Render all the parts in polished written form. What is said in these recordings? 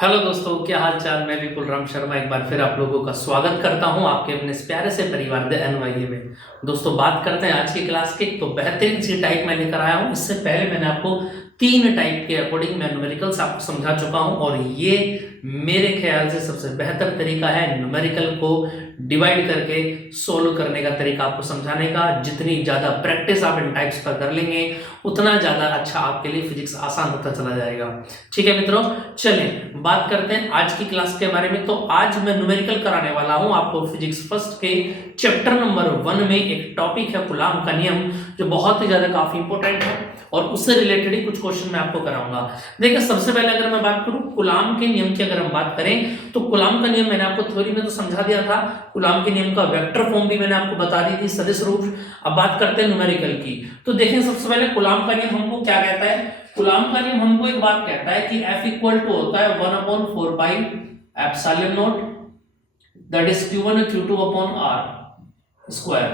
Hello दोस्तों, क्या हाल चाल। मैं विपुल राम शर्मा एक बार फिर आप लोगों का स्वागत करता हूं आपके अपने इस प्यारे से परिवार द एनवाईए में। दोस्तों, बात करते हैं आज की क्लास की। तो बेहतरीन सी टाइप मैं लेकर आया हूं। इससे पहले मैंने आपको 3 टाइप के अकॉर्डिंग मैं न्यूमेरिकल्स आपको समझा चुका हूं और ये मेरे ख्याल से सबसे बेहतर तरीका है न्यूमेरिकल को डिवाइड करके सोल्व करने का तरीका आपको समझाने का। जितनी ज़्यादा प्रैक्टिस आप इन टाइप्स पर कर लेंगे उतना ज़्यादा अच्छा आपके लिए फिजिक्स आसान होता चला जाएगा। ठीक है मित्रों, चलिए बात करते हैं आज की क्लास के बारे में। तो आज मैं न्यूमेरिकल कराने वाला हूं आपको फिजिक्स फर्स्ट के चैप्टर नंबर 1 में। एक टॉपिक है कूलाम का नियम, जो बहुत ही ज्यादा काफी इंपॉर्टेंट है और उससे रिलेटेड ही कुछ क्वेश्चन मैं आपको कराऊंगा। देखिए, सबसे पहले अगर मैं बात करूं कूलाम के नियम की, अगर हम बात करें तो कूलाम का नियम मैंने आपको थ्योरी में तो समझा दिया था। कूलाम के नियम का वेक्टर फॉर्म भी मैंने आपको बता दी थी, सदिश रूप। अब बात करते हैं न्यूमेरिकल की। तो देखें, सबसे पहले कूलाम का नियम हमको क्या कहता है। कूलाम का नियम हमको एक बात कहता है कि F इक्वल टू होता है 1/4 pi epsilon not that is Q1 Q2 upon R square.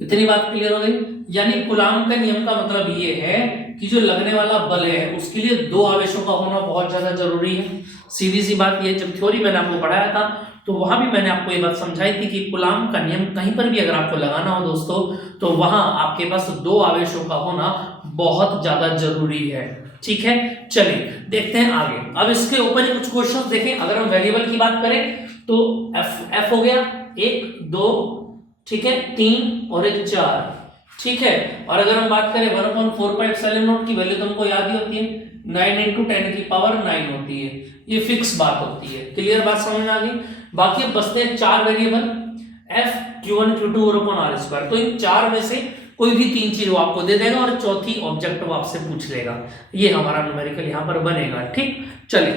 इतनी बात क्लियर हो गई। यानी कूलाम का नियम का मतलब ये है कि जो लगने वाला बल है उसके लिए 2 आवेशों का होना बहुत ज्यादा जरूरी है। सीधी सी बात ये, जब थ्योरी मैंने आपको पढ़ाया था तो वहां भी मैंने आपको ये बात समझाई थी कि कूलाम का नियम कहीं पर भी अगर आपको लगाना हो दोस्तों, तो वहां आपके पास 2 आवेशों का होना बहुत ज्यादा जरूरी है। ठीक है, चलिए देखते हैं आगे। अब इसके ऊपर ही कुछ क्वेश्चन देखें। अगर हम वेरिएबल की बात करें तो एफ हो गया 1 2, ठीक है, 3 और 1 4, ठीक है। और अगर हम बात करें 1/4 पाई एप्सिलॉन नॉट की वैल्यू तुमको याद ही होती है, 9 × 10⁻⁹ होती है। ये फिक्स बात होती है। क्लियर बात समझ में आ गई। बाकी अब बचते हैं 4 वेरिएबल f q1 q2 और अपॉन r स्क्वायर। तो इन 4 में से कोई भी 3 चीज वो आपको दे देगा और चौथी ऑब्जेक्ट वो आपसे पूछ लेगा। ये हमारा न्यूमेरिकल यहाँ पर बनेगा। ठीक, चलिए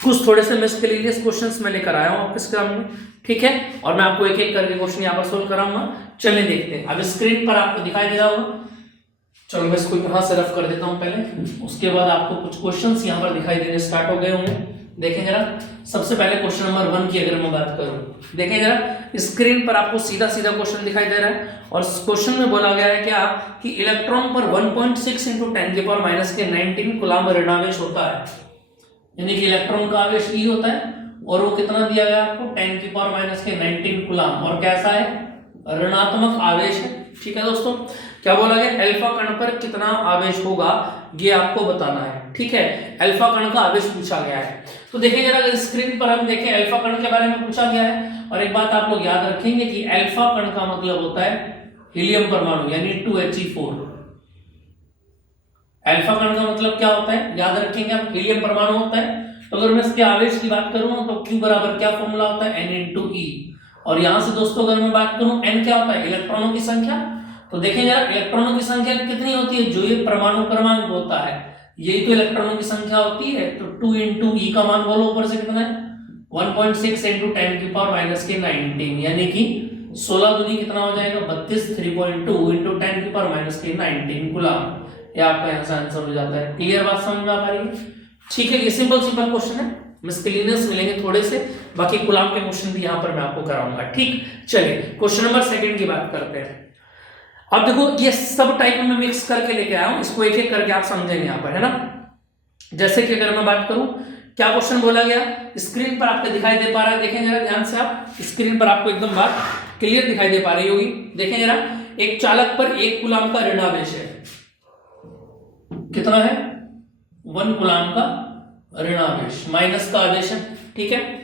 कुछ थोड़े से मिसलेनियस क्वेश्चंस मैं लेकर आया हूँ आपके स्क्रीन में, ठीक है, और मैं आपको एक एक करके क्वेश्चन यहाँ पर सोल्व कराऊंगा। चलिए देखते हैं। अब स्क्रीन पर आपको दिखाई दे रहा होगा। चलो मैं इसको यहाँ से रफ कर देता हूँ पहले, उसके बाद आपको कुछ क्वेश्चंस यहाँ पर दिखाई देने स्टार्ट हो गए होंगे। देखें जरा, सबसे पहले क्वेश्चन नंबर 1 की अगर मैं बात करूं, देखें जरा स्क्रीन पर आपको सीधा सीधा क्वेश्चन दिखाई दे रहा है और क्वेश्चन में बोला गया है क्या कि इलेक्ट्रॉन पर 1.6 × 10⁻⁻19 कूलाम ऋणावेश होता है। यानी कि इलेक्ट्रॉन का आवेश ई होता है और वो कितना दिया गया आपको 10⁻⁻19 कूलाम, और कैसा है, ऋणात्मक आवेश है। ठीक है दोस्तों, क्या बोला गया, अल्फा कण पर कितना आवेश होगा ये आपको बताना है। ठीक है, अल्फा कण का आवेश पूछा गया है। तो देखिए जरा, अगर स्क्रीन पर हम देखें अल्फा कण के बारे में पूछा गया है। और एक बात आप लोग याद रखेंगे कि अल्फा कण का मतलब होता है हीलियम परमाणु, यानी 2He4। अल्फा कण का मतलब क्या होता है, याद रखेंगे आप, हीलियम परमाणु होता है। तो अगर मैं इसके आवेश की बात करूं तो Q बराबर क्या फॉर्मूला होता है, N × E। और यहां से दोस्तों अगर मैं बात करूं N क्या होता है, इलेक्ट्रॉनों की संख्या। तो देखें जरा, इलेक्ट्रॉनों की संख्या कितनी होती है, जो ये परमाणु क्रमांक होता है यही तो इलेक्ट्रॉनों की संख्या होती है। तो 2 × E का मान बोलो ऊपर से कितना है, 1.6 × 10⁻⁻19, यानी कि 16 दूनी कितना हो जाएगा, 32, 3.2 × 10⁻⁻19 कूलाम। ये आपका यहाँ से आंसर हो जाता है। क्लियर बात समझ में आ रही है। ठीक है, ये सिंपल सिंपल क्वेश्चन है, मिसलेनियस मिलेंगे थोड़े से, बाकी कूलाम के क्वेश्चन भी यहाँ पर मैं आपको कराऊंगा। ठीक, चलिए क्वेश्चन नंबर 2 की बात करते हैं। अब देखो, ये सब टाइप में मिक्स करके लेके आया हूं, इसको एक एक करके आप समझेंगे यहाँ पर, है ना। जैसे कि अगर मैं बात करूं, क्या क्वेश्चन बोला गया, स्क्रीन पर आपको दिखाई दे पा रहा है, देखें जरा ध्यान से, आप स्क्रीन पर आपको एकदम बात क्लियर दिखाई दे पा रही होगी। देखें जरा, एक चालक पर 1 कूलाम का ऋणावेश है। कितना है, 1 कूलाम का ऋणावेश, माइनस का आवेश है। ठीक है,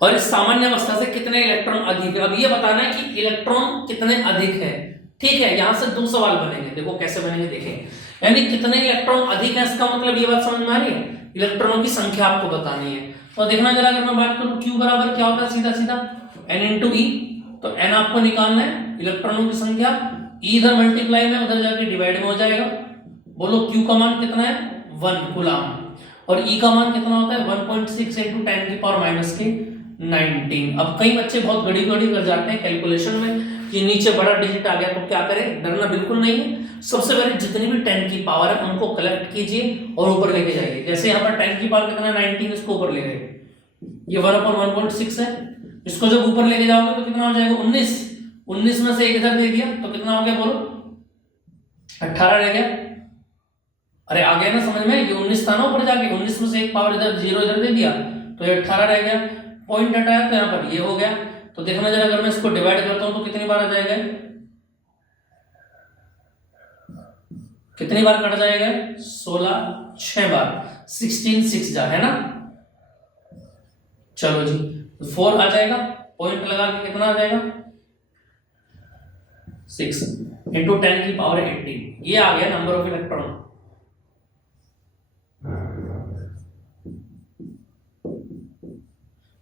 और इस सामान्य अवस्था से कितने इलेक्ट्रॉन अधिक है। अब ये बताना है कि इलेक्ट्रॉन कितने अधिक है। ठीक है, यहां से 2 सवाल बनेंगे, देखो कैसे बनेंगे, देखें। यानी कितने इलेक्ट्रॉन अधिक है, इसका मतलब ये बात समझ में आ रही है, इलेक्ट्रॉनों की संख्या आपको बतानी है। तो देखना जरा, अगर मैं बात करूं Q बराबर क्या होता है, सीधा सीधा N × E। तो N आपको निकालना है, इलेक्ट्रॉनों की संख्या, E इधर मल्टीप्लाई में, उधर जाके डिवाइड में हो जाएगा। बोलो Q का मान कितना है, 1 कूलाम, और E का मान कितना होता है, 1.6 × 10⁻⁻19। अब कई बच्चे बहुत गड़ी कर जाते हैं कैलकुलेशन में कि नीचे बड़ा डिजिट आ गया, तो क्या करें, डरना बिल्कुल नहीं है। सबसे पहले जितनी भी 10 की पावर है उनको कलेक्ट कीजिए और ऊपर लेके जाइए। जैसे यहाँ पर 10 की पावर कितना है, 19, इसको ऊपर ले गए, ये 1/1.6 है। इसको जब ऊपर लेके जाओगे तो कितना हो जाएगा, 19। 19 में से 1 इधर दे दिया तो कितना हो गया, बोलो 18 रह गया। अरे आ गया ना समझ में, ये 19 था ना ऊपर जाके, 19 में से एक पावर इधर 0 इधर दे दिया तो ये 18 रह गया, पॉइंट हटाया तो यहाँ पर ये हो गया। तो देखना जरा, अगर मैं इसको डिवाइड करता हूँ तो कितनी बार आ जाएगा, कितनी बार कट जाएगा, 16 6 बार, 16 6 जा है ना। चलो जी 4 आ जाएगा, पॉइंट लगा के कितना आ जाएगा 6 इंटू 10 की पावर 18, ये आ गया नंबर ऑफ इलेक्ट्रॉन।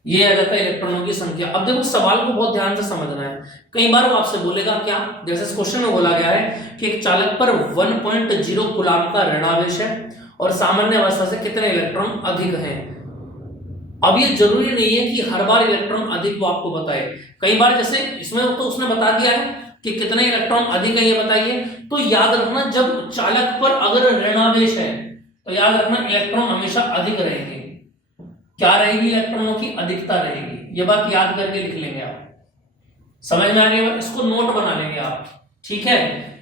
ये आ जाता है इलेक्ट्रॉनों की संख्या। अब देखो सवाल को बहुत ध्यान से समझना है, कई बार वो आपसे बोलेगा क्या, जैसे इस क्वेश्चन में बोला गया है कि एक चालक पर 1.0 कूलाम का ऋणावेश है और सामान्य अवस्था से कितने इलेक्ट्रॉन अधिक हैं। अब ये जरूरी नहीं है कि हर बार इलेक्ट्रॉन अधिक वो आपको बताए, कई बार जैसे इसमें तो उसने बता दिया है कि कितने इलेक्ट्रॉन अधिक है ये बताइए, तो याद रखना जब चालक पर अगर ऋणावेश है तो याद रखना इलेक्ट्रॉन हमेशा अधिक रहेंगे। क्या रहेगी, इलेक्ट्रॉनों की अधिकता रहेगी, ये बात याद करके लिख लेंगे आप, समझ में आ गया, इसको नोट बना लेंगे आप, ठीक है।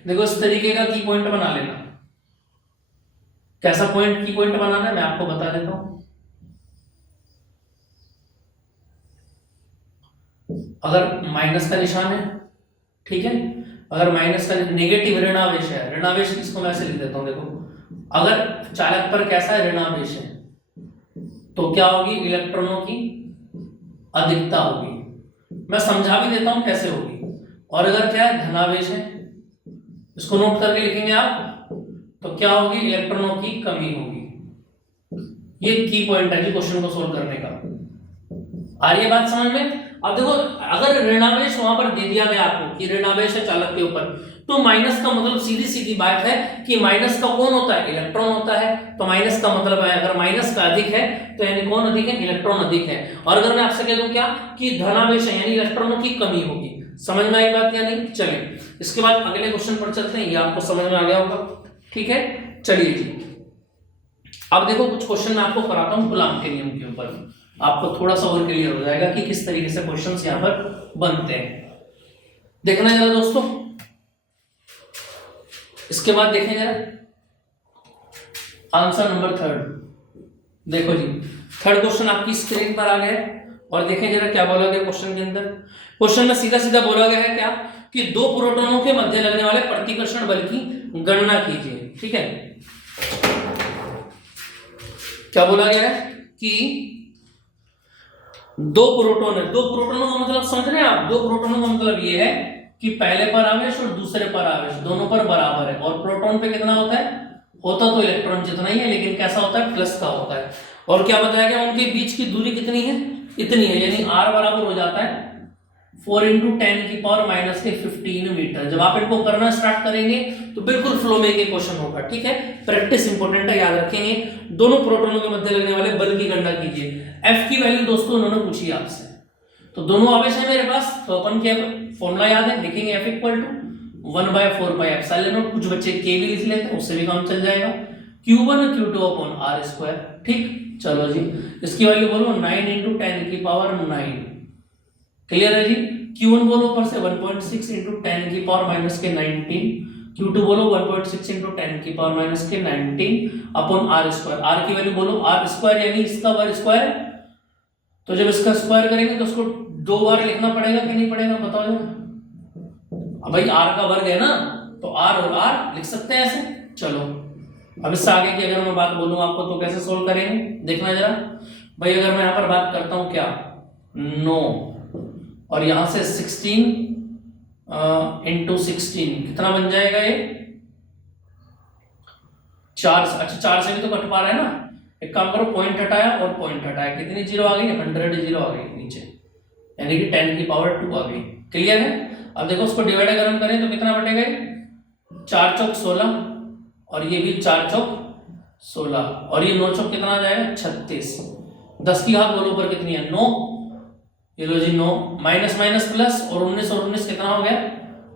देखो इस तरीके का की पॉइंट बना लेना, कैसा पॉइंट की पॉइंट बनाना है मैं आपको बता देता हूं। अगर माइनस का निशान है, ठीक है, अगर माइनस का नेगेटिव ऋणावेश है, ऋणावेश इसको मैं ऐसे लिख देता हूं, देखो अगर चालक पर कैसा ऋणावेश है तो क्या होगी, इलेक्ट्रॉनों की अधिकता होगी, मैं समझा भी देता हूं कैसे होगी। और अगर क्या है धनावेश है, इसको नोट करके लिखेंगे आप, तो क्या होगी, इलेक्ट्रॉनों की कमी होगी। ये की पॉइंट है जी क्वेश्चन को सोल्व करने का। आ रही है बात समझ में। अब देखो अगर ऋणावेश वहां पर दे दिया गया आपको कि ऋणावेश है चालक के ऊपर, तो माइनस का मतलब सीधी सीधी बात है कि माइनस का कौन होता है, इलेक्ट्रॉन होता है। तो माइनस का मतलब है अगर माइनस का अधिक है तो यानी कौन अधिक है, इलेक्ट्रॉन अधिक है। और अगर मैं आपसे कह दूं क्या कि धनावेश है यानी इलेक्ट्रॉनों की कमी होगी। समझ में आई बात या नहीं। चलिए इसके बाद अगले क्वेश्चन पर चलते हैं, ये आपको समझ में आ गया होगा, ठीक है। चलिए जी अब देखो कुछ क्वेश्चन मैं आपको कराता हूं कूलाम के नियम के ऊपर, आपको थोड़ा सा और क्लियर हो जाएगा कि किस तरीके से क्वेश्चंस यहां पर बनते हैं। देखना जरा दोस्तों, इसके बाद देखें जरा आंसर नंबर 3। देखो जी थर्ड क्वेश्चन आपकी स्क्रीन पर आ गया और देखें जरा क्या बोला गया क्वेश्चन के अंदर। क्वेश्चन में सीधा सीधा बोला गया है क्या कि दो प्रोटॉनों के मध्य लगने वाले प्रतिकर्षण बल की गणना कीजिए, ठीक है। क्या बोला गया है कि दो प्रोटॉन है, दो प्रोटॉनों का मतलब समझ रहे हैं आप, दो प्रोटॉनों का मतलब ये है कि पहले पर आवेश और दूसरे पर आवेश दोनों पर बराबर है। और प्रोटॉन पे कितना होता है, होता तो इलेक्ट्रॉन जितना ही है लेकिन कैसा होता है, प्लस का होता है। और क्या बताया गया उनके बीच की दूरी कितनी है, इतनी है, यानी r बराबर हो जाता है 4 × 10⁻⁻15 मीटर। जब आप इनको करना स्टार्ट करेंगे तो बिल्कुल फ्लो में एक क्वेश्चन होगा, ठीक है। प्रैक्टिस इंपॉर्टेंट है, याद रखेंगे। दोनों प्रोटॉनों के मध्य लगने वाले बल की गणना कीजिए। F की वैल्यू दोस्तों उन्होंने पूछी आपसे, तो दोनों आवेश है मेरे पास, तो अपन क्या फॉर्मूला याद है, लिखेंगे F = 1/4πε0। कुछ बच्चे K भी लिख लेते हैं, उससे भी काम चल जाएगा। Q1 Q2/r², ठीक। चलो जी इसकी वैल्यू बोलो 9 × 10⁹ क्लियर है जी। Q1 बोलो ऊपर से 1.6 × 10⁻⁻19, Q2 बोलो 1.6 × 10⁻⁻19 अपॉन r²। r की वैल्यू बोलो r² यानी इसका वर्ग स्क्वायर, तो जब इसका स्क्वायर करेंगे तो उसको 2 बार लिखना पड़ेगा कि नहीं पड़ेगा, बताओ जरा। अब भाई r का वर्ग है ना, तो r और r लिख सकते हैं ऐसे। चलो अब इससे आगे की अगर मैं बात बोलूं आपको तो कैसे सोल्व करेंगे, देखना जरा भाई। अगर मैं यहाँ पर बात करता हूँ क्या 9 और यहां से 16 × 16 कितना बन जाएगा ये 4। अच्छा 4 से भी तो कट पा रहा है ना, एक काम करो पॉइंट हटाया और पॉइंट हटाया, कितनी जीरो आ गई, 100 जीरो आ गई नीचे, यानी कि 10⁻² आ गई। क्लियर है। अब देखो उसको डिवाइड अगर हम करें तो कितना बटेगा, 4 चौक 16 और ये भी 4 चौक 16 और ये 9 चौक कितना आ जाएगा 36। 10 की घात बोलो ऊपर कितनी है 9, ये लो जी 9 माइनस माइनस प्लस और 19 और 19 कितना हो गया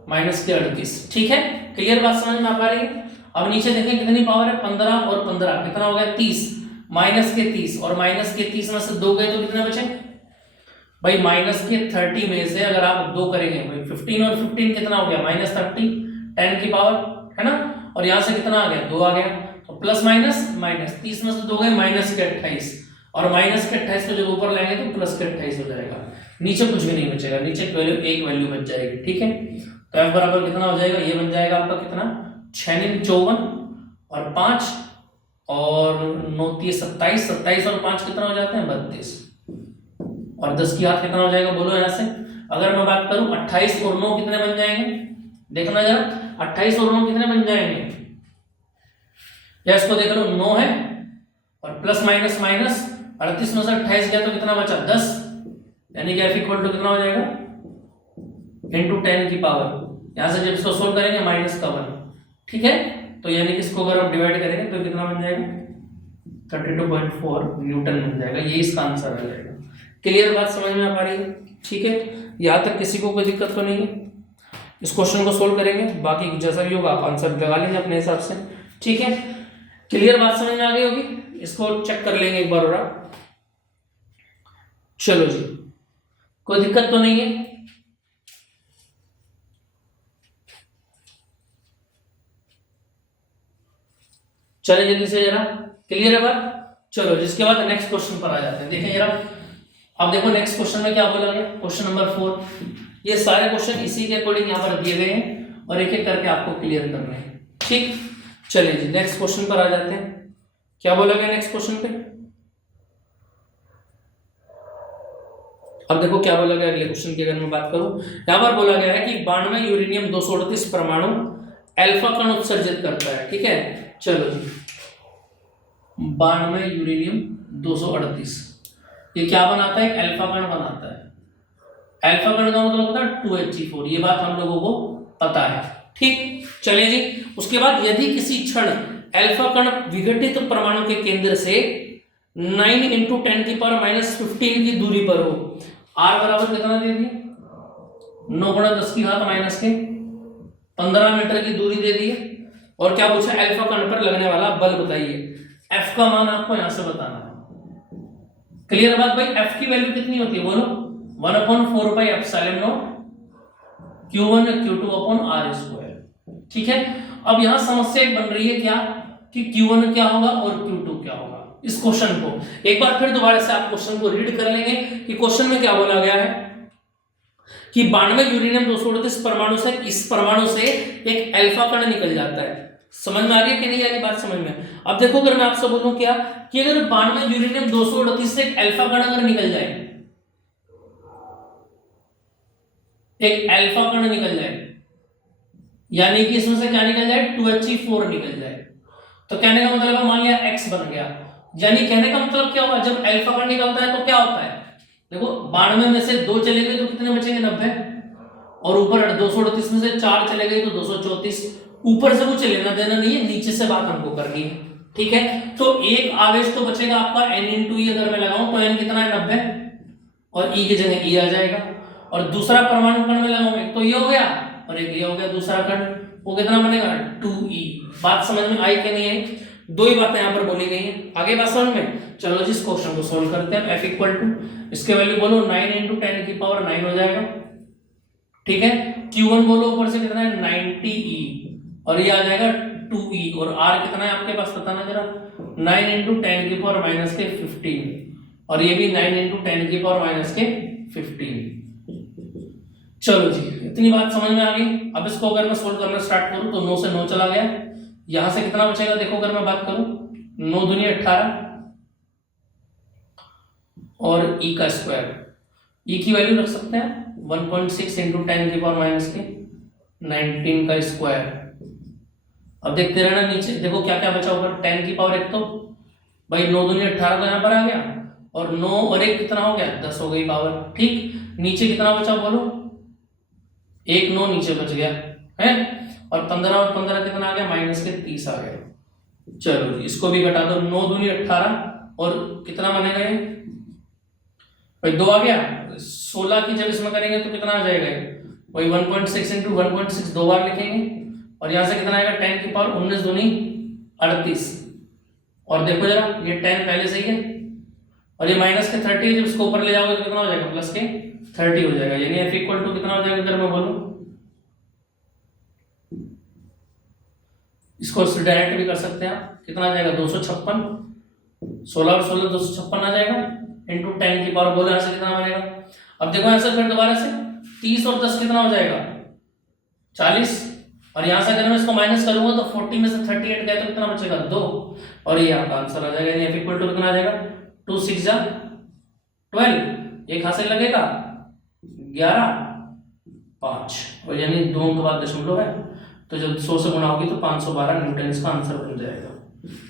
-38। ठीक है, क्लियर बात समझ में आ पा रही है। अब नीचे देखें कितनी पावर है 15 और 15 कितना हो गया 30, माइनस के 30 और माइनस के 30 में से 2 गए तो कितने बचे भाई, माइनस के 30 में से अगर आप 2 करेंगे भाई 15 और 15 कितना हो गया -30 10 की पावर है ना, और यहां से कितना आ गया 2 आ गया, तो प्लस माइनस माइनस, 30 में से 2 गए माइनस के 28, और माइनस के 28 को जब ऊपर लाएंगे तो प्लस के 28 हो जाएगा, नीचे कुछ भी नहीं बचेगा, नीचे केवल एक वैल्यू बच जाएगी। ठीक है, तो f बराबर कितना हो जाएगा, ये बन जाएगा आपका कितना 6 × 54 और 5 और 9 × 27, 27 और 5 कितना हो जाते हैं 32, और 10 की घात कितना हो जाएगा बोलो यहाँ से। अगर मैं बात करूं 28 और 9 कितने बन जाएंगे, देखना जरा 28 और 9 कितने बन जाएंगे, या इसको देख लो 9 है और प्लस माइनस माइनस 38 में से 28 गया तो कितना बचा 10, यानी कि f इक्वल टू कितना हो जाएगा इंटू 10 की पावर, यहां से जब इसको सोल्व करेंगे माइनस का 1। ठीक है, तो यानी कि इसको अगर हम डिवाइड करेंगे तो कितना बन जाएगा 32.4 न्यूटन बन जाएगा, ये इसका आंसर आ जाएगा। क्लियर बात समझ में आ पा रही है। ठीक है, यहाँ तक किसी को कोई दिक्कत तो नहीं है, इस क्वेश्चन को सोल्व करेंगे, बाकी जैसा भी होगा आप आंसर लगा लेंगे अपने हिसाब से। ठीक है, क्लियर बात समझ में आ गई होगी, इसको चेक कर लेंगे एक बार और आप। चलो जी, कोई दिक्कत तो नहीं है। चले जल्दी से जरा, क्लियर है बात। चलो जिसके बाद नेक्स्ट क्वेश्चन पर आ जाते हैं। देखें जरा, अब देखो नेक्स्ट क्वेश्चन में क्या बोला गया, क्वेश्चन नंबर 4। ये सारे क्वेश्चन इसी के अकॉर्डिंग यहाँ पर दिए गए हैं और एक एक करके आपको क्लियर करना है। ठीक, चलिए जी नेक्स्ट क्वेश्चन पर आ जाते हैं। क्या बोला गया नेक्स्ट क्वेश्चन पे, अब देखो क्या बोला गया अगले क्वेश्चन की अगर मैं बात करूं, यहाँ पर बोला गया है कि 92 यूरेनियम 238 परमाणु अल्फा कण उत्सर्जित करता है। ठीक है, चलो जी 92 यूरेनियम 238 ये क्या बनाता है, अल्फा कण बनाता है। अल्फा कण का मतलब होता है 2He4, ये बात हम लोगों को पता है। ठीक, चलिए जी, उसके बाद यदि किसी क्षण अल्फा कण विघटित परमाणु के केंद्र से 9 × 10⁻15 की दूरी पर हो, r बराबर कितना दे दिए 9 × 10 की घात माइनस के 15 मीटर की दूरी दे दी है, और क्या पूछा अल्फा कण पर लगने वाला बल बताइए। f का मान आपको यहां से बताना है। क्लियर बात भाई, f की वैल्यू कितनी होती है बोलो 1/4πε0 q1 q2/r²। ठीक है, अब यहां समस्या एक बन रही है क्या कि q1 क्या होगा और q2 क्या होगा। इस क्वेश्चन को एक बार फिर दोबारा से आप क्वेश्चन को रीड कर लेंगे कि क्वेश्चन में क्या बोला गया है कि 92 यूरेनियम 238 परमाणु से इस परमाणु से एक अल्फा कण निकल जाता है। समझ में आ रही है कि नहीं आ रही बात समझ में। अब देखो अगर मैं आपसे बोलूं क्या कि अगर 92 यूरेनियम 238 से एक अल्फा कण अगर निकल जाए, एक अल्फा कण निकल जाए, यानी कि इसमें से क्या निकल जाए 2He4 निकल जाए, तो कहने का मतलब मान लिया x बन गया। यानी कहने का मतलब क्या होगा, जब अल्फा कण निकलता है तो क्या होता है, देखो 92 में से 2 चले गए तो कितने बचेंगे 90, और ऊपर 238 में से 4 चले गए तो 234। ऊपर से कुछ लेना देना नहीं है, नीचे से बात हमको करनी है। ठीक है, तो एक आवेश तो बचेगा आपका n × e, अगर मैं लगाऊं तो n कितना है 90 और e की जगह e आ जाएगा, और दूसरा परमाणु कण में लगाऊं एक तो ये हो गया और एक ये हो गया दूसरा कण, वो कितना बनेगा 2e। बात समझ में आई कि नहीं आई, दो ही बातें यहाँ पर बोली गई हैं। आगे बात समझ में, चलो जिस क्वेश्चन को सोल्व करते हैं। f इक्वल टू इसके वैल्यू बोलो 9 × 10⁻9 हो जाएगा। ठीक है, q1 बोलो ऊपर से कितना है 90e और ये आ जाएगा 2e, और r कितना है आपके पास बताना जरा 9 × 10⁻15 और ये भी 9 × 10⁻15। चलो जी इतनी बात समझ में आ गई। अब इसको अगर मैं सोल्व करना स्टार्ट करूं तो 9 से 9 चला गया, यहां से कितना बचेगा देखो अगर मैं बात करूं 9 दूनी 18 और e का स्क्वायर, e की वैल्यू रख सकते हैं 1.6 × 10⁻19 का स्क्वायर। अब देखते रहना नीचे देखो क्या क्या बचा ऊपर 10 की पावर 1 तो भाई 9 दूनी 18 तो यहाँ पर आ गया, और 9 और 1 कितना हो गया 10 हो गई पावर। ठीक, नीचे कितना बचा बोलो 1 9 नीचे बच गया है, और 15 और 15 कितना आ गया -30 आ गया। चलो इसको भी घटा दो 9 दूनी 18 और कितना बनेगा ये भाई 2 आ गया, 16 की जब इसमें करेंगे तो कितना आ जाएगा वही 1.6 × 1.6 दो बार लिखेंगे, और यहाँ से कितना आएगा 10 की पावर 19 दूनी 38, और देखो जरा ये 10 पहले से ही है और ये माइनस के 30 जब इसको ऊपर ले जाओगे तो कितना हो जाएगा प्लस के 30 हो जाएगा। यानी f = कितना हो जाएगा अगर मैं बोलूं इसको डायरेक्ट भी कर सकते हैं आप, कितना आ जाएगा 256, 16 और 16 256 आ जाएगा, इंटू 10 की पावर, बोलो यहाँ से कितना बनेगा। अब देखो आंसर फिर दोबारा से, 30 और 10 कितना हो जाएगा 40, और यहाँ से अगर मैं इसको माइनस करूंगा तो 40 में से 38 गया तो कितना बचेगा 2, और ये आपका आंसर आ जाएगा, यानी f = कितना आ जाएगा 2 6 जा 12, एक हासिल लगेगा 11 5, और यानी 2 के बाद दशमलव है, तो जब 100 से गुणा होगी तो 512 न्यूटन इसका आंसर बन जाएगा।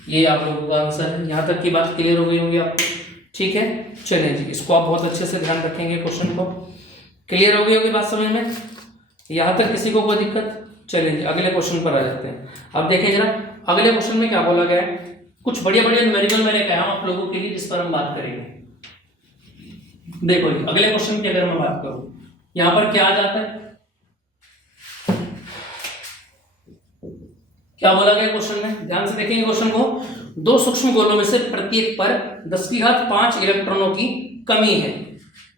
ये आप लोगों का आंसर है। यहाँ तक की बात क्लियर हो गई होगी आपको, ठीक है। चलिए जी, इसको आप बहुत अच्छे से ध्यान रखेंगे, क्वेश्चन को क्लियर हो गई होगी बात समझ में, यहाँ तक किसी को कोई दिक्कत। चलिए जी अगले क्वेश्चन पर आ जाते हैं। अब देखिए जरा अगले क्वेश्चन में क्या बोला गया है, कुछ बढ़िया बढ़िया न्यूमेरिकल मैंने कहा आप लोगों के लिए, जिस पर हम बात करेंगे। देखो जी अगले क्वेश्चन की अगर मैं बात करूं, यहाँ पर क्या आ जाता है, क्या बोला गया क्वेश्चन में, ध्यान से देखेंगे क्वेश्चन को। दो सूक्ष्म गोलों में से प्रत्येक पर 10⁵ इलेक्ट्रॉनों की कमी है,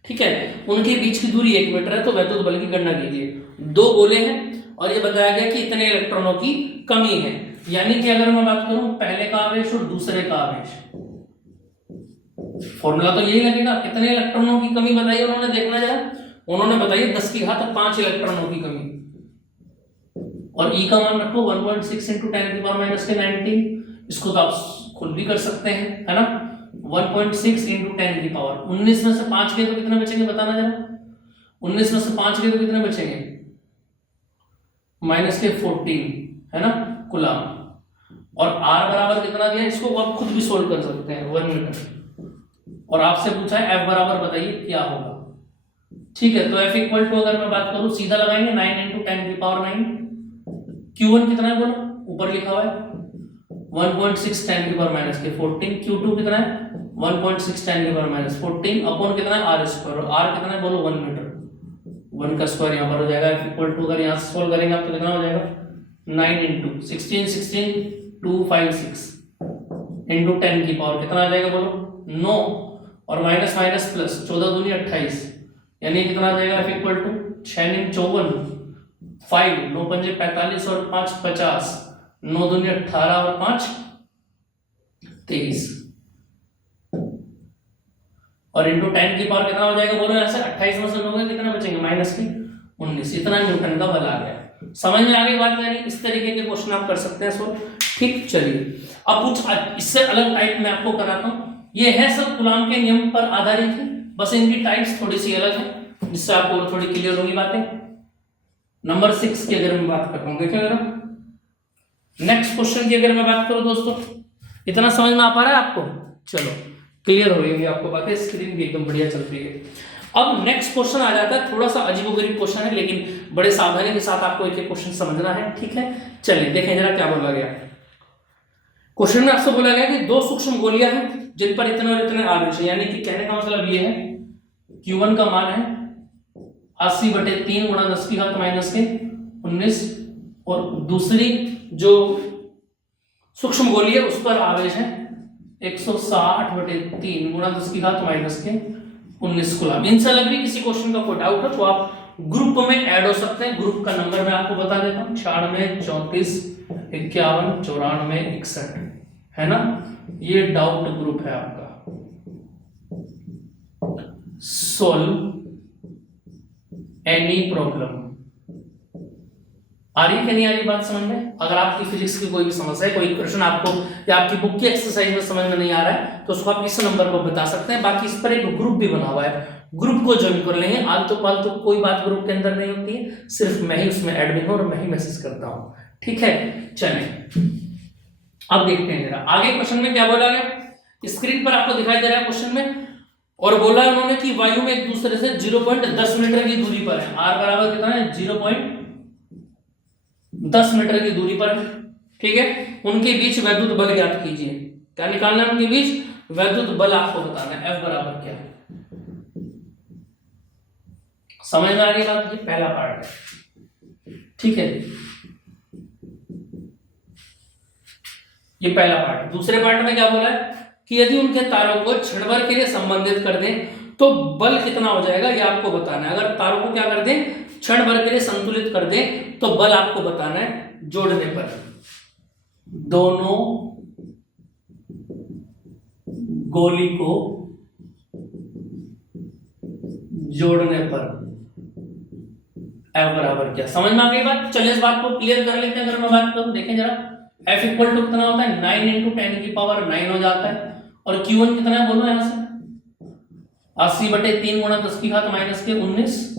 ठीक है, उनके बीच की दूरी 1 मीटर है, तो वैद्युत बल की गणना कीजिए। दो गोले हैं और ये बताया गया कि इतने इलेक्ट्रॉनों की कमी है, यानी कि अगर मैं बात करूं पहले का आवेश और दूसरे का आवेश, फॉर्मूला तो यही लगेगा, कितने इलेक्ट्रॉनों की कमी बताई उन्होंने, देखना जाए उन्होंने बताई 10⁵ इलेक्ट्रॉनों की कमी, और ई का मान रखो 1.6 × 10⁻⁻⁹, इसको तो आप खुद भी कर सकते हैं, है ना, 1.6 × 10⁻19 में से 5 गए तो कितने बचेंगे बताना जरा, 19 में से 5 गए तो कितने बचेंगे -14, है ना कूलम, और r बराबर कितना दिया, इसको आप खुद भी सोल्व कर सकते हैं 1 मीटर, और आपसे पूछा है f बराबर बताइए क्या होगा, ठीक है। तो f = अगर मैं बात करूं सीधा लगाएंगे 9 × 10⁹, Q1 कितना है बोलो, ऊपर लिखा हुआ है 1.6 10⁻⁻14, Q2 कितना है 1.6 10⁻⁻14 अपॉन कितना है r², और r कितना है बोलो 1 मीटर, 1 का स्क्वायर यहाँ पर हो जाएगा। f = अगर यहाँ से सोल्व करेंगे आप तो कितना हो जाएगा 9 × 16 16 256 इंटू 10 की पावर कितना आ जाएगा बोलो 9, और माइनस माइनस प्लस 14 दूनी 28, यानी कितना आ जाएगा f = 6 × 54 5, 9 पंजे 45 और 5 50, 9 दूनी 18 और 5 23, और इंटू 10 की पावर कितना हो जाएगा बोलो यहाँ से 28 में से 9 में कितना बचेंगे -19, इतना न्यूटन का बल आ गया। समझ में आ गई बात, यानी इस तरीके के क्वेश्चन आप कर सकते हैं सो, ठीक। चलिए अब कुछ इससे अलग टाइप में आपको कराता हूँ, ये है सब कूलॉम के नियम पर आधारित है, बस इनकी टाइप्स थोड़ी सी अलग है, जिससे आपको थोड़ी क्लियर होगी बातें। नंबर 6 की अगर मैं बात कर रहा हूँ, देखिए अगर नेक्स्ट क्वेश्चन की अगर मैं बात करूँ दोस्तों, इतना समझ में आ पा रहा है आपको, चलो क्लियर हो गई आपको बातें, स्क्रीन भी एकदम बढ़िया चल रही है। अब नेक्स्ट क्वेश्चन आ जाता है, थोड़ा सा अजीबोगरीब क्वेश्चन है, लेकिन बड़े सावधानी के साथ आपको एक एक क्वेश्चन समझना है, ठीक है। चलिए देखें जरा क्या बोला गया क्वेश्चन में, आपसे बोला गया कि दो सूक्ष्म गोलियां हैं जिन पर इतने और इतने आवेश है, यानी कि कहने का मतलब ये है Q1 का मान है 80/3 × 10⁻⁻19, और दूसरी जो सूक्ष्म गोली है उस पर आवेश है 160/3 × 10⁻⁻19 कूलम। इनसे अलग भी किसी क्वेश्चन का कोई डाउट है तो आप ग्रुप में ऐड हो सकते हैं। ग्रुप का नंबर मैं आपको बता देता हूँ, 96 34 51 94 61, है ना, ये डाउट ग्रुप है आपका। सोल्व एनी प्रॉब्लम, आ रही है कि नहीं आ रही बात समझ में। अगर आपकी फिजिक्स की कोई भी समस्या है, कोई क्वेश्चन आपको या आपकी बुक की एक्सरसाइज में समझ में नहीं आ रहा है, तो उसको आप इस नंबर पर बता सकते हैं। बाकी इस पर एक ग्रुप भी बना हुआ है, ग्रुप को ज्वाइन कर लेंगे। आलतू फालतू कोई बात ग्रुप के अंदर नहीं होती है, सिर्फ मैं ही उसमें एडमिन हूं और मैं ही मैसेज करता हूं, ठीक है। चलिए अब देखते हैं जरा आगे क्वेश्चन में क्या बोला गया। स्क्रीन पर आपको दिखाई दे रहा है क्वेश्चन में, और बोला उन्होंने कि वायु में एक दूसरे से 0.10 मीटर की दूरी पर है, r बराबर कितना है 0.10 मीटर की दूरी पर, ठीक है। उनके बीच वैद्युत बल ज्ञात कीजिए। क्या निकालना है उनके बीच वैद्युत बल, आपको बताना है F बराबर क्या है। समझ में आ रही बात, ये पहला पार्ट है, ठीक है, ये पहला पार्ट। दूसरे पार्ट में क्या बोला है कि यदि उनके तारों को क्षण भर के लिए संबंधित कर दें तो बल कितना हो जाएगा, ये आपको बताना है। अगर तारों को क्या कर दें, क्षण भर के लिए संतुलित कर दें तो बल आपको बताना है जोड़ने पर, दोनों गोली को जोड़ने पर F बराबर क्या, समझ में आ गई बात। चलिए इस बात को क्लियर कर लेते हैं। अगर मैं बात करूं, देखें जरा, F इक्वल टू कितना होता है, 9 इंटू 10 की पावर 9 हो जाता है। और Q1 कितना है बोलो यहां से, 80/3 गुणा 10 की घात माइनस के 19।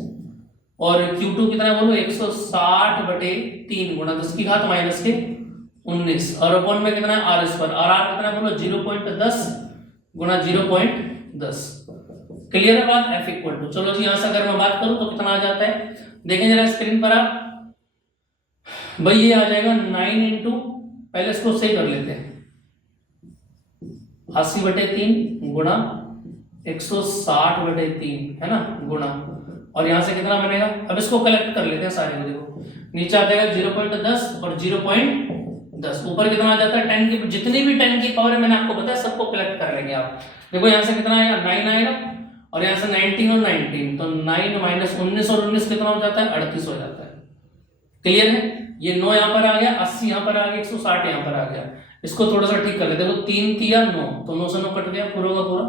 और Q2 कितना है बोलो, 160/3 गुणा 10 की घात माइनस के 19। और अपॉन में कितना है R स्क्वायर, और R कितना है बोलो, 0.10 गुणा 0.10। क्लियर है बात। F इक्वल टू, चलो जी यहां से अगर मैं बात करूं तो कितना आ जाता है, देखें जरा स्क्रीन पर आप, भाई ये आ जाएगा 9 इंटू, पहले इसको सही कर लेते हैं, 80/3 गुणा 160/3 है ना, गुणा, और यहां से कितना बनेगा, अब इसको कलेक्ट कर लेते हैं सारे को। देखो नीचे आ जाएगा 0.10 और 0.10, ऊपर कितना आ जाता है 10 की, जितनी भी 10 की पावर है मैंने आपको बताया सबको कलेक्ट कर लेंगे आप। देखो यहां से कितना आएगा, 9 आएगा, और यहां से 19 और 19, तो 9 माइनस 19 और 19 कितना हो जाता है, 38 हो जाता है। क्लियर है। ये 9 यहां पर आ गया, 80 यहां पर आ गया, 160 यहां पर आ गया। इसको थोड़ा सा ठीक कर लेते हैं। देखो 3 तिया 9, तो 9 से 9 कट गया, पूरा का पूरा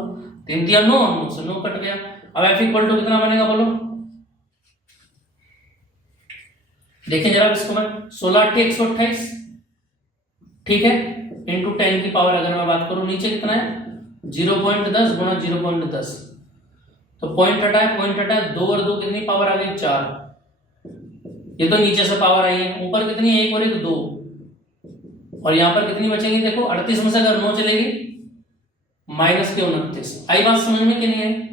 3 तिया 9, 9 से 9 कट गया। अब F इक्वल टू कितना बनेगा बोलो, देखें जरा इसको, मैं 16 128, ठीक है, इंटू 10 की पावर अगर मैं बात करूं, नीचे कितना है 0.10 गुणा 0.10, तो पॉइंट हटाए, पॉइंट हटाए, 2 और 2 कितनी पावर आ गई, 4। ये तो नीचे से पावर आई है, ऊपर कितनी है, 1 और 1 2, और यहां पर कितनी बचेगी, देखो 38 में से अगर 9 चलेगी माइनस के 29। आई बात समझ में कि नहीं है,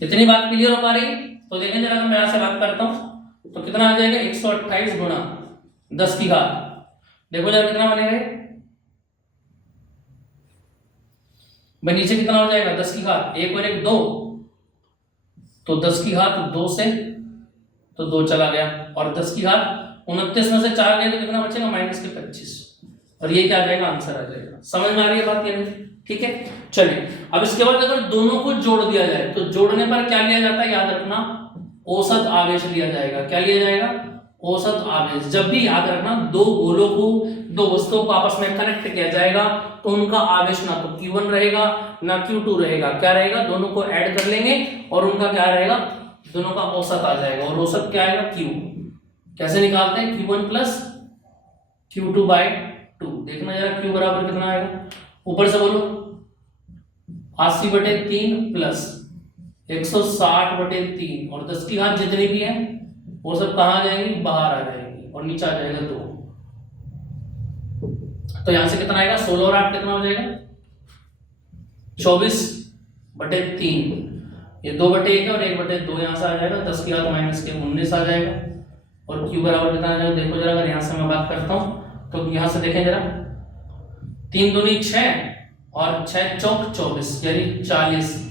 इतनी बात क्लियर हो पा रही। तो देखें जरा, मैं यहां से बात करता हूं तो कितना आ जाएगा, 128 गुणा 10 की घात, देखो जरा कितना बनेगा भाई, नीचे कितना हो जाएगा 10 की घात, 1 और 1 2, तो 10 की घात 2 से तो 2 चला गया, और 10 की घात 29 में से 4 गए तो कितना बचेगा, माइनस के 25, और ये क्या आ जाएगा, आंसर आ जाएगा। समझ में आ रही है बात, ये ठीक है। चलिए अब इसके बाद अगर दोनों को जोड़ दिया जाए तो जोड़ने पर क्या लिया जाता है, याद रखना, औसत आवेश लिया जाएगा। क्या लिया जाएगा, औसत आवेश। जब भी याद रखना, दो गोलों को, दो वस्तुओं को आपस में कनेक्ट किया जाएगा तो उनका आवेश ना तो Q1 रहेगा ना Q2 रहेगा, क्या रहेगा, दोनों को ऐड कर लेंगे और उनका क्या रहेगा, दोनों का औसत आ जाएगा। और औसत क्या आएगा, Q। कैसे निकालते हैं, Q1 प्लस Q2/2। देखना जरा Q बराबर कितना आएगा, ऊपर से बोलो 80/3 प्लस 160/3, और 10 की घात जितनी भी है वो सब कहाँ आ जाएंगी, बाहर आ जाएंगी, और नीचे आ जाएगा 2। तो यहां से कितना आएगा, 16 और 8 कितना हो जाएगा, 24/3। ये 2/1 है और 1/2 यहां से आ जाएगा, 10 की घात माइनस के 19 आ जाएगा। और Q बराबर कितना आ जाएगा, देखो जरा, अगर यहां से मैं बात करता हूं तो यहां से देखें जरा, 3 दूनी 6 और 6 चौक 24, यानी 40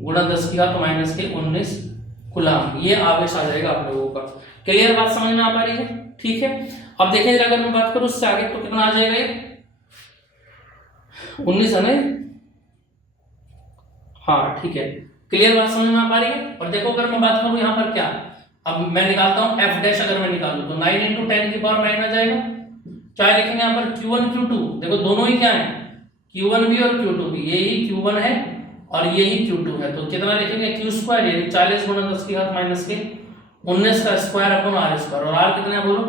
गुणा 10 की घात माइनस के 19 कूलम, ये आवेश आ जाएगा आप लोगों का। क्लियर बात समझ में आ पा रही है, ठीक है। अब देखें जरा, अगर मैं बात करूं उससे आगे तो कितना आ जाएगा, ये 19 है ना, हाँ ठीक है। क्लियर बात समझ में आ पा रही है। और देखो अगर मैं बात करूं यहाँ पर क्या, अब मैं निकालता हूं F डैश, अगर मैं निकालूं तो 9 इंटू 10 की पावर 9 आ जाएगा। चाहे लिखेंगे यहाँ पर Q1 Q2, देखो दोनों ही क्या है, Q1 भी और Q2 भी, यही Q1 है और यही Q2 है, तो कितना लिखेंगे, Q स्क्वायर, यानी 40 गुणा 10 की घात माइनस के 19 का स्क्वायर अपन R स्क्वायर, और R कितना है बोलो,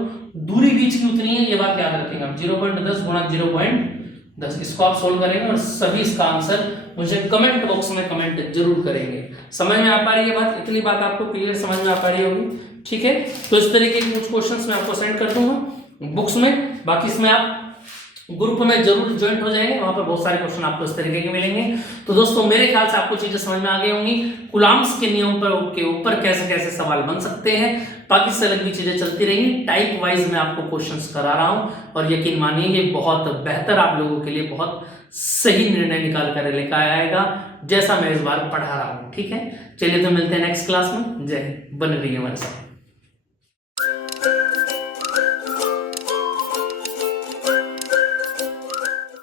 दूरी बीच की उतनी है, ये बात याद रखेंगे आप, 0.10 गुणा 0.10। इसको आप सोल्व करेंगे और सभी इसका आंसर मुझे कमेंट बॉक्स में कमेंट जरूर करेंगे। समझ में आ पा रही है बात, इतनी बात आपको क्लियर समझ में आ पा रही होगी, ठीक है। तो इस तरीके के कुछ क्वेश्चंस मैं आपको सेंड कर दूंगा बुक्स में, बाकी इसमें आप ग्रुप में जरूर ज्वाइन हो जाएंगे, वहां पर बहुत सारे क्वेश्चन आपको इस तरीके के मिलेंगे। तो दोस्तों मेरे ख्याल से आपको चीजें समझ में आ गई होंगी, कूलम्ब्स के नियम के ऊपर कैसे कैसे सवाल बन सकते हैं, बाकी से अलग भी चीजें चलती रहेंगी। टाइप वाइज मैं आपको क्वेश्चंस करा रहा हूं और यकीन मानिए ये बहुत बेहतर आप लोगों के लिए बहुत सही निर्णय निकाल कर लेकर आएगा, जैसा मैं इस बार पढ़ा रहा हूँ, ठीक है। चलिए तो मिलते हैं नेक्स्ट क्लास में, जय हिंद, बने रहिए हमारे साथ।